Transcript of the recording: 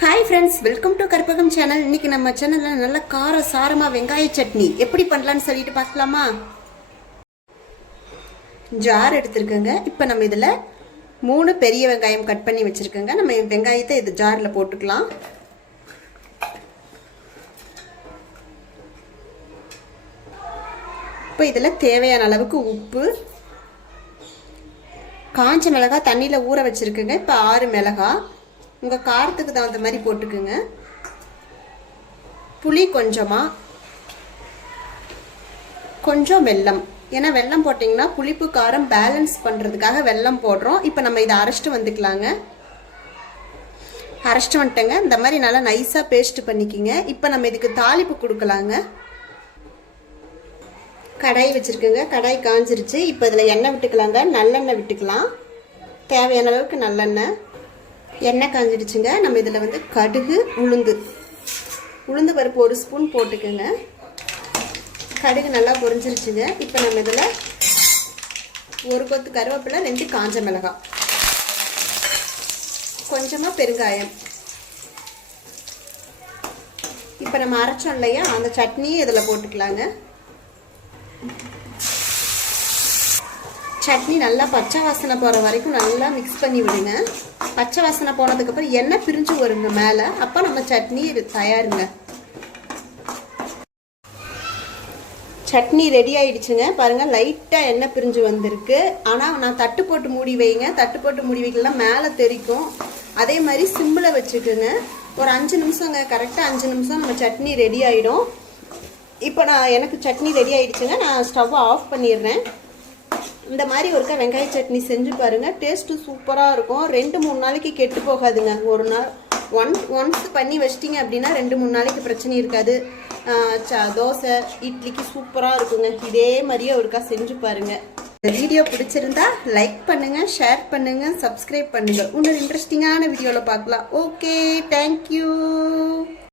Hi friends, welcome to Karpagam channel. இன்னைக்கு நம்ம சேனலில் நல்ல கார சாரமாக வெங்காய சட்னி எப்படி பண்ணலான்னு சொல்லிட்டு பார்க்கலாமா? ஜார் எடுத்துருக்கோங்க. இப்போ நம்ம இதில் 3 பெரிய வெங்காயம் கட் பண்ணி வச்சுருக்கோங்க. நம்ம வெங்காயத்தை இது ஜாரில் போட்டுக்கலாம். இப்போ இதில் தேவையான அளவுக்கு உப்பு, காஞ்ச மிளகாய் தண்ணியில் ஊற வச்சுருக்குங்க. இப்போ 6 மிளகாய் உங்கள் காரத்துக்கு தகுந்த மாதிரி போட்டுக்குங்க. புளி கொஞ்சம் வெல்லம். ஏன்னா வெல்லம் போட்டிங்கன்னா புளிப்பு காரம் பேலன்ஸ் பண்ணுறதுக்காக வெல்லம் போடுறோம். இப்போ நம்ம இதை அரைச்சிட்டு வந்துக்கலாங்க. அரைச்சிட்டு வந்துட்டேங்க. இந்த மாதிரி நல்லா நைஸாக பேஸ்ட் பண்ணிக்கிங்க. இப்போ நம்ம இதுக்கு தாளிப்பு கொடுக்கலாங்க. கடாய் வச்சுருக்குங்க. கடாய் காஞ்சிருச்சு. இப்போ இதில் எண்ணெய் விட்டுக்கலாங்க. நல்லெண்ணெய் விட்டுக்கலாம். தேவையான அளவுக்கு நல்லெண்ணெய். எண்ணெய் காஞ்சிடுச்சுங்க. நம்ம இதில் கடுகு, உளுந்து பருப்பு 1 ஸ்பூன் போட்டுக்குங்க. கடுகு நல்லா பொரிஞ்சிருச்சுங்க. இப்போ நம்ம இதில் 1 கொத்து கருவேப்பிலை, 2 காஞ்ச மிளகாய், கொஞ்சமாக பெருங்காயம். இப்போ நம்ம அரைச்சோம் இல்லையா, அந்த சட்னியை இதில் போட்டுக்கலாங்க. சட்னி நல்லா பச்சை வாசனை போகிற வரைக்கும் நல்லா மிக்ஸ் பண்ணி விடுங்க. பச்சை வாசனை போனதுக்கப்புறம் எண்ணெய் பிரிஞ்சு வருங்க மேலே. அப்போ நம்ம சட்னி தயாருங்க. சட்னி ரெடி ஆயிடுச்சுங்க. பாருங்கள், லைட்டாக எண்ணெய் பிரிஞ்சு வந்திருக்கு. ஆனால் நான் தட்டு போட்டு மூடி வைங்க. தட்டு போட்டு மூடி வைக்கலாம், மேலே தெரிக்கும். அதே மாதிரி சிம்பிளை வச்சுக்குங்க. ஒரு 5 நிமிஷங்க, கரெக்டாக 5 நிமிஷம் நம்ம சட்னி ரெடி ஆகிடும். இப்போ எனக்கு சட்னி ரெடி ஆகிடுச்சுங்க. நான் ஸ்டவ்வை ஆஃப் பண்ணிடுறேன். இந்த மாதிரி ஒருக்கா வெங்காய சட்னி செஞ்சு பாருங்கள். டேஸ்ட்டு சூப்பராக இருக்கும். 2-3 நாளைக்கு கெட்டு போகாதுங்க. ஒரு நாள் ஒன்ஸ் பண்ணி வச்சிட்டிங்க அப்படின்னா 2-3 நாளைக்கு பிரச்சனை இருக்காது. தோசை, இட்லிக்கு சூப்பராக இருக்குங்க. இதே மாதிரியே ஒருக்கா செஞ்சு பாருங்கள். இந்த வீடியோ பிடிச்சிருந்தா லைக் பண்ணுங்கள், ஷேர் பண்ணுங்கள், சப்ஸ்கிரைப் பண்ணுங்கள். இன்னொரு இன்ட்ரெஸ்டிங்கான வீடியோவில் பார்க்கலாம். Okay, thank you.